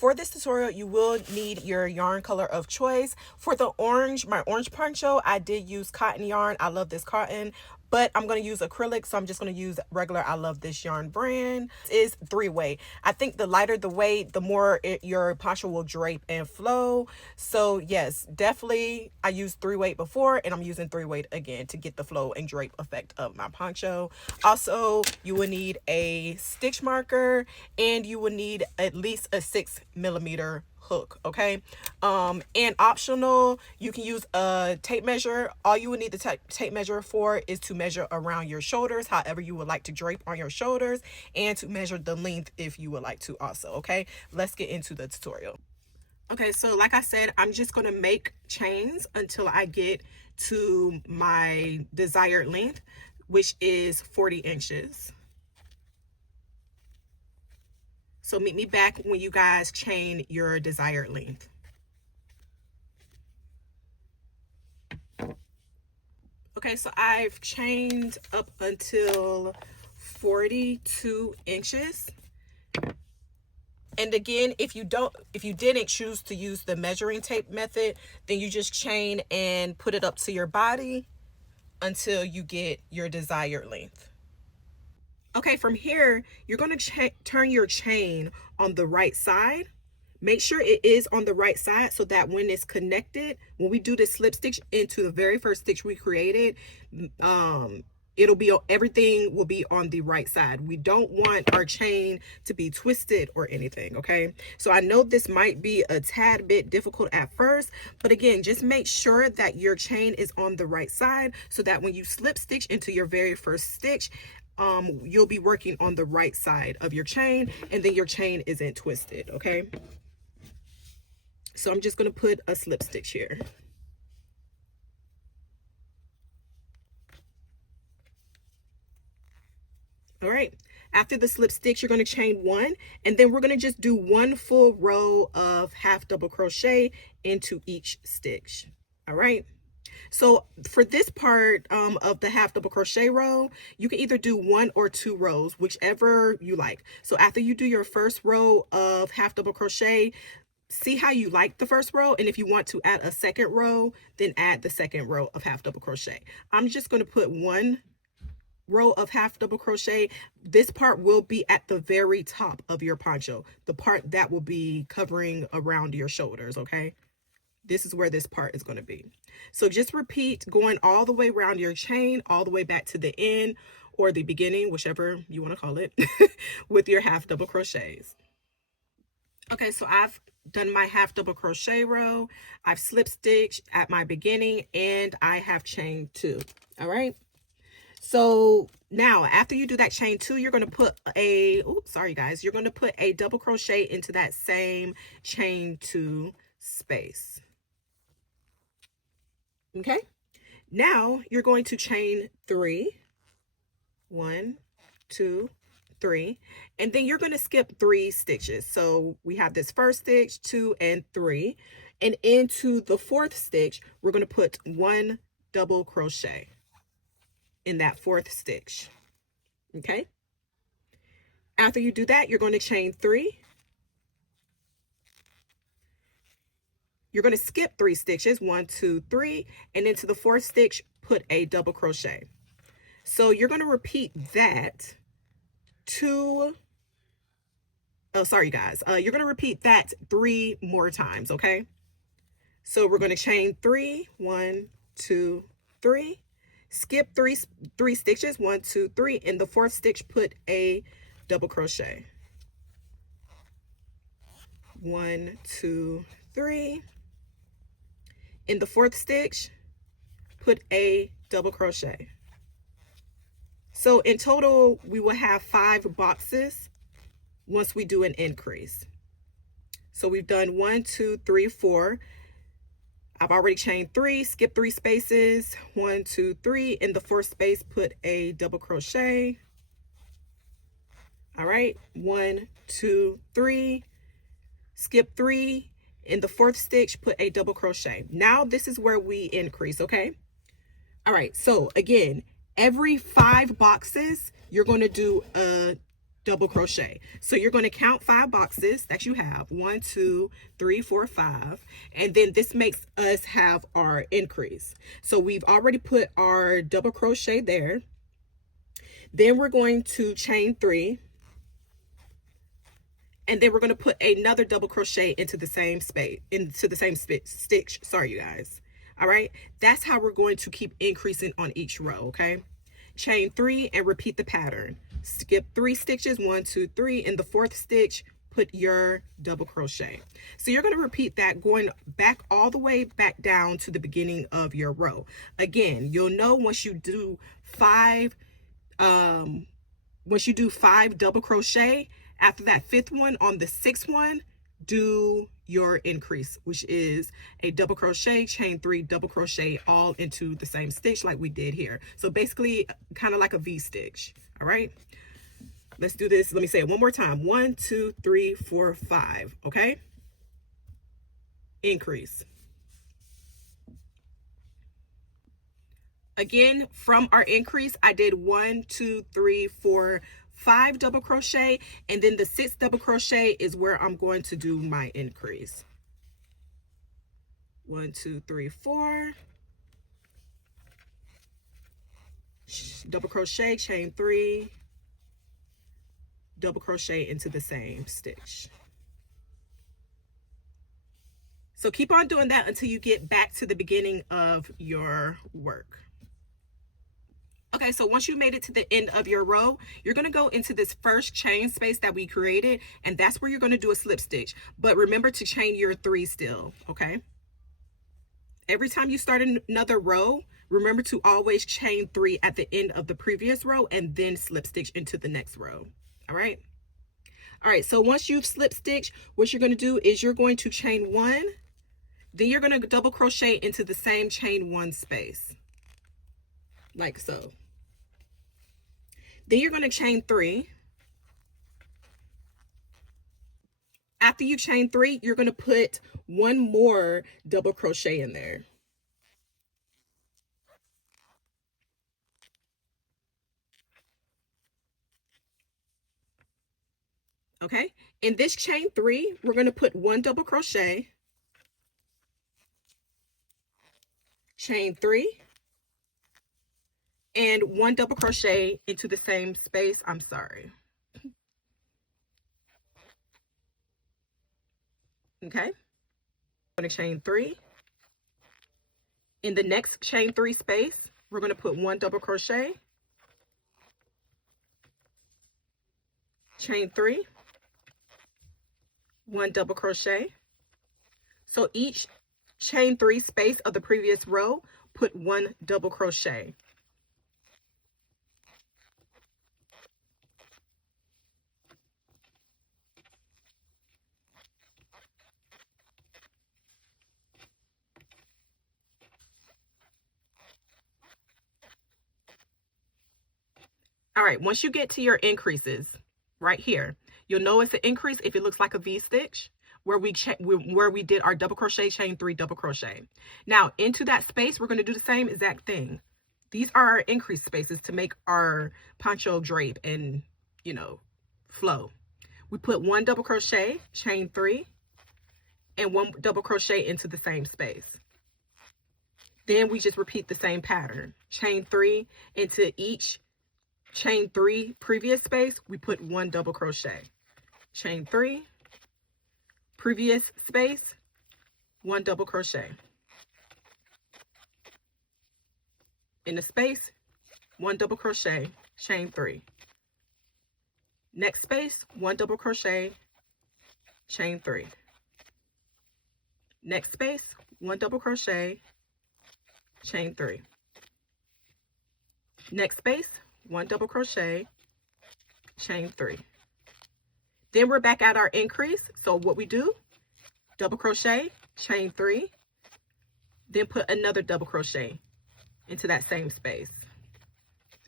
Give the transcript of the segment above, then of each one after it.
For this tutorial, you will need your yarn color of choice. For the orange, my orange poncho, I did use cotton yarn. I love this cotton, but I'm going to use acrylic, so I'm just going to use regular. I love this yarn brand. This is 3-way. I think the lighter the weight, the more your poncho will drape and flow. So yes, definitely I used 3-weight before, and I'm using 3-weight again to get the flow and drape effect of my poncho. Also, you will need a stitch marker, and you will need at least a 6mm hook. Okay, and optional, you can use a tape measure. All you would need the tape measure for is to measure around your shoulders, however you would like to drape on your shoulders, and to measure the length if you would like to also. Okay, let's get into the tutorial. Okay, so like I said, I'm just going to make chains until I get to my desired length, which is 40 inches. So meet me back when you guys chain your desired length. Okay, so I've chained up until 42 inches. And again, if you didn't choose to use the measuring tape method, then you just chain and put it up to your body until you get your desired length. Okay, from here, you're going to turn your chain on the right side. Make sure it is on the right side so that when it's connected, when we do the slip stitch into the very first stitch we created, everything will be on the right side. We don't want our chain to be twisted or anything. Okay, so I know this might be a tad bit difficult at first, but again, just make sure that your chain is on the right side so that when you slip stitch into your very first stitch, you'll be working on the right side of your chain, and then your chain isn't twisted. Okay, so I'm just going to put a slip stitch here. All right, after the slip stitch, you're going to chain one, and then we're going to just do one full row of half double crochet into each stitch. All right, so for this part of the half double crochet row, you can either do 1 or 2 rows, whichever you like. So after you do your first row of half double crochet, see how you like the first row, and if you want to add a second row, then add the second row of half double crochet. I'm just going to put 1 row of half double crochet. This part will be at the very top of your poncho, the part that will be covering around your shoulders. Okay, this is where this part is going to be. So just repeat, going all the way around your chain, all the way back to the end or the beginning, whichever you want to call it, with your half double crochets. Okay, so I've done my half double crochet row, I've slip stitched at my beginning, and I have chained 2. All right, so now after you do that chain 2, you're going to put you're going to put a double crochet into that same chain 2 space. Okay, now you're going to chain 3, 1, 2, 3, and then you're going to skip 3 stitches. So we have this first stitch, 2, and 3, and into the 4th stitch we're going to put 1 double crochet in that 4th stitch. Okay, after you do that, you're going to chain 3. You're going to skip 3 stitches, 1, 2, 3, and into the 4th stitch put a double crochet. So you're going to repeat that you're going to repeat that 3 more times. Okay, so we're going to chain 3, 1, 2, 3, skip 3 stitches, 1, 2, 3, in the 4th stitch put a double crochet, 1, 2, 3, in the 4th stitch put a double crochet. So in total, we will have 5 boxes once we do an increase. So we've done 1, 2, 3, 4. I've already chained 3, skip 3 spaces, 1, 2, 3. In the 4th space, put a double crochet. All right, 1, 2, 3, skip 3. In the 4th stitch, put a double crochet. Now this is where we increase. Okay. All right. So again, every 5 boxes, you're going to do a double crochet. So you're going to count 5 boxes that you have, 1, 2, 3, 4, 5, and then this makes us have our increase. So we've already put our double crochet there. Then we're going to chain 3, and then we're going to put another double crochet into the same space, into the same stitch. Sorry, you guys. All right, that's how we're going to keep increasing on each row. Okay, chain 3 and repeat the pattern. Skip 3 stitches, 1, 2, 3. In the 4th stitch, put your double crochet. So you're going to repeat that, going back all the way back down to the beginning of your row. Again, you'll know once you do 5 double crochet, after that 5th one, on the 6th one, do your increase, which is a double crochet, chain 3, double crochet, all into the same stitch like we did here. So basically kind of like a V stitch. All right, let's do this. Let me say it one more time. 1, 2, 3, 4, 5. Okay, increase. Again, from our increase, I did 1, 2, 3, 4, 5 double crochet, and then the 6th double crochet is where I'm going to do my increase. 1, 2, 3, 4, double crochet, chain 3, double crochet into the same stitch. So keep on doing that until you get back to the beginning of your work. Okay, so once you made it to the end of your row, you're going to go into this first chain space that we created, and that's where you're going to do a slip stitch. But remember to chain your 3 still, okay? Every time you start another row, remember to always chain 3 at the end of the previous row and then slip stitch into the next row, all right? All right, so once you've slip stitched, what you're going to do is you're going to chain 1, then you're going to double crochet into the same chain 1 space, like so. Then you're going to chain 3. After you chain 3, you're going to put 1 more double crochet in there. Okay, in this chain 3, we're going to put 1 double crochet, chain 3, and 1 double crochet into the same space. I'm sorry. Okay, I'm going to chain 3. In the next chain 3 space, we're going to put 1 double crochet, chain 3, 1 double crochet. So each chain 3 space of the previous row, put 1 double crochet. All right, once you get to your increases right here, you'll know it's an increase if it looks like a V stitch where we did our double crochet, chain 3, double crochet. Now into that space, we're going to do the same exact thing. These are our increase spaces to make our poncho drape and, you know, flow. We put 1 double crochet, chain 3, and 1 double crochet into the same space. Then we just repeat the same pattern. Chain 3 into each chain 3 previous space, we put 1 double crochet. Chain 3, previous space, 1 double crochet. In the space, 1 double crochet, chain 3. Next space, 1 double crochet, chain 3. Next space, 1 double crochet, chain 3. Next space, 1 double crochet, chain 3. Then we're back at our increase. So what we do, double crochet, chain 3, then put another double crochet into that same space.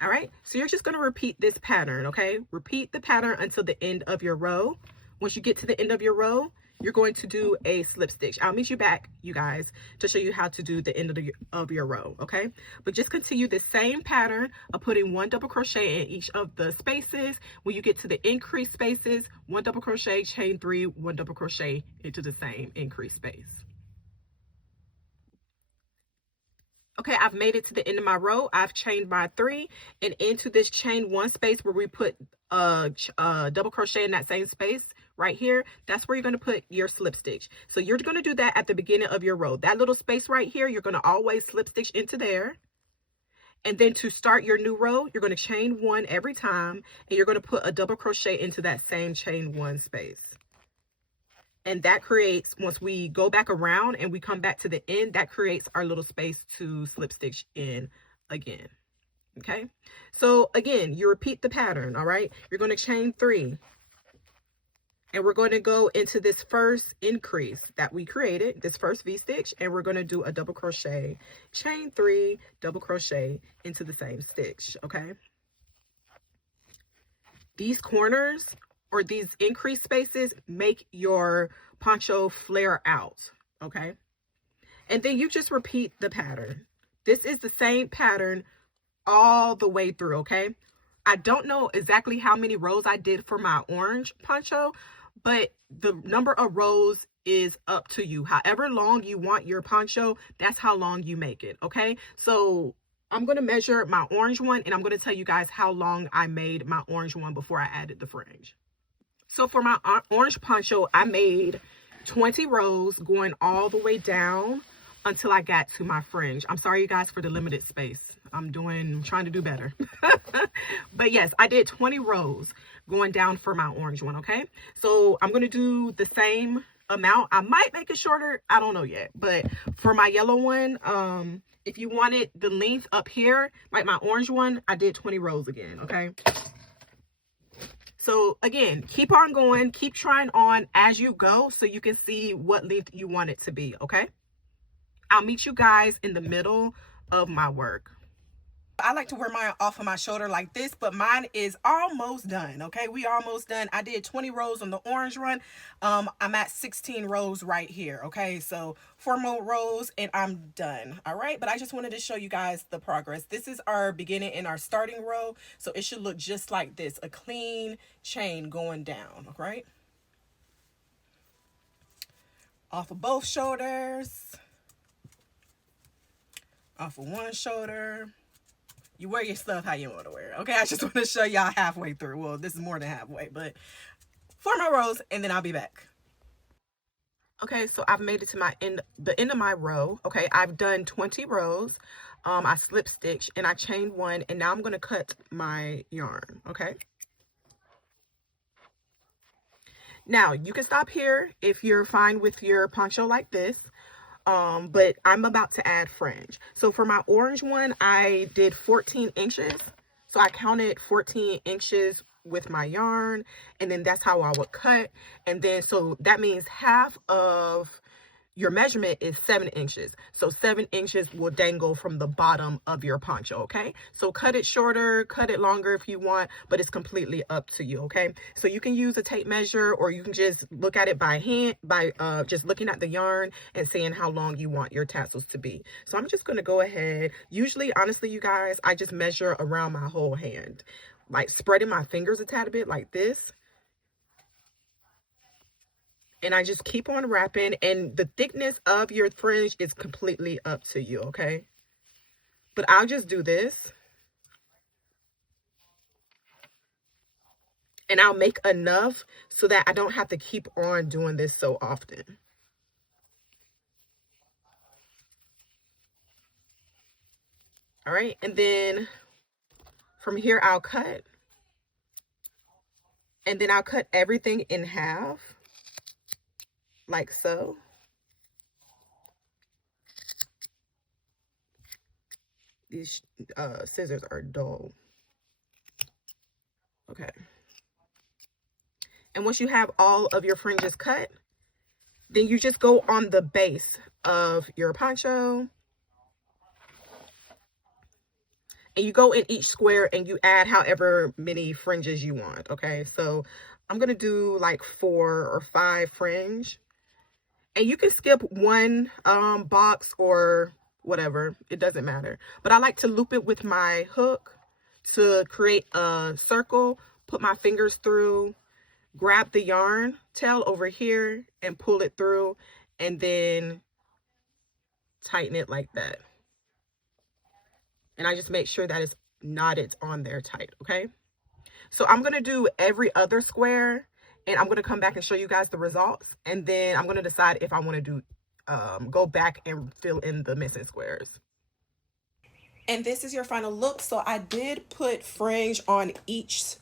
All right, so you're just going to repeat this pattern, okay? Repeat the pattern until the end of your row. Once you get to the end of your row, you're going to do a slip stitch. I'll meet you back, you guys, to show you how to do the end of your row, okay? But just continue the same pattern of putting 1 double crochet in each of the spaces. When you get to the increased spaces, 1 double crochet, chain 3, 1 double crochet into the same increased space. Okay, I've made it to the end of my row. I've chained my 3, and into this chain 1 space where we put double crochet in that same space right here, that's where you're going to put your slip stitch. So you're going to do that at the beginning of your row. That little space right here, you're going to always slip stitch into there. And then to start your new row, you're going to chain 1 every time, and you're going to put a double crochet into that same chain 1 space. And that creates, once we go back around and we come back to the end, that creates our little space to slip stitch in again. Okay, so again, you repeat the pattern. All right, you're going to chain 3, and we're going to go into this first increase that we created, this first V-stitch, and we're going to do a double crochet, chain 3, double crochet into the same stitch. Okay, these corners or these increased spaces make your poncho flare out, okay? And then you just repeat the pattern. This is the same pattern all the way through, okay? I don't know exactly how many rows I did for my orange poncho, but the number of rows is up to you. However long you want your poncho, that's how long you make it, okay? So I'm going to measure my orange one, and I'm going to tell you guys how long I made my orange one before I added the fringe. So for my orange poncho, I made 20 rows going all the way down until I got to my fringe. I'm sorry, you guys, for the limited space. I'm trying to do better. But yes, I did 20 rows going down for my orange one, okay? So I'm going to do the same amount. I might make it shorter. I don't know yet. But for my yellow one, if you wanted the length up here, like my orange one, I did 20 rows again, okay? So again, keep on going, keep trying on as you go so you can see what length you want it to be, okay? I'll meet you guys in the middle of my work. I like to wear mine off of my shoulder like this, but mine is almost done, okay? We almost done. I did 20 rows on the orange run. I'm at 16 rows right here, okay? So 4 more rows and I'm done, all right? But I just wanted to show you guys the progress. This is our beginning and our starting row, so it should look just like this, a clean chain going down, all right? Off of both shoulders, off of one shoulder. You wear your stuff how you want to wear it, okay? I just want to show y'all halfway through. Well, this is more than halfway, but 4 more rows and then I'll be back. Okay, so I've made it to the end of my row. Okay, I've done 20 rows. I slip stitched and I chained 1, and now I'm going to cut my yarn, okay? Now, you can stop here if you're fine with your poncho like this. But I'm about to add fringe. So for my orange one, I did 14 inches. So I counted 14 inches with my yarn, and then that's how I would cut. And then, so that means half of your measurement is 7 inches. So 7 inches will dangle from the bottom of your poncho, okay? So cut it shorter, cut it longer if you want, but it's completely up to you, okay? So you can use a tape measure, or you can just look at it by hand, by just looking at the yarn and seeing how long you want your tassels to be. So I'm just gonna go ahead. Usually, honestly, you guys, I just measure around my whole hand, like spreading my fingers a tad bit like this. And I just keep on wrapping, and the thickness of your fringe is completely up to you, okay? But I'll just do this. And I'll make enough so that I don't have to keep on doing this so often. All right, and then from here I'll cut. And then I'll cut everything in half, like so. These scissors are dull. Okay. And once you have all of your fringes cut, then you just go on the base of your poncho. And you go in each square and you add however many fringes you want, okay? So I'm going to do like 4 or 5 fringe. And you can skip one box or whatever, it doesn't matter. But I like to loop it with my hook to create a circle, put my fingers through, grab the yarn tail over here and pull it through, and then tighten it like that. And I just make sure that it's knotted on there tight, okay? So I'm gonna do every other square, and I'm gonna come back and show you guys the results, and then I'm gonna decide if I wanna do go back and fill in the missing squares. And this is your final look. So I did put fringe on each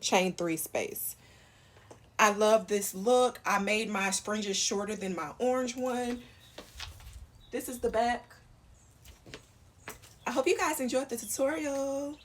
chain 3 space. I love this look. I made my fringes shorter than my orange one. This is the back. I hope you guys enjoyed the tutorial.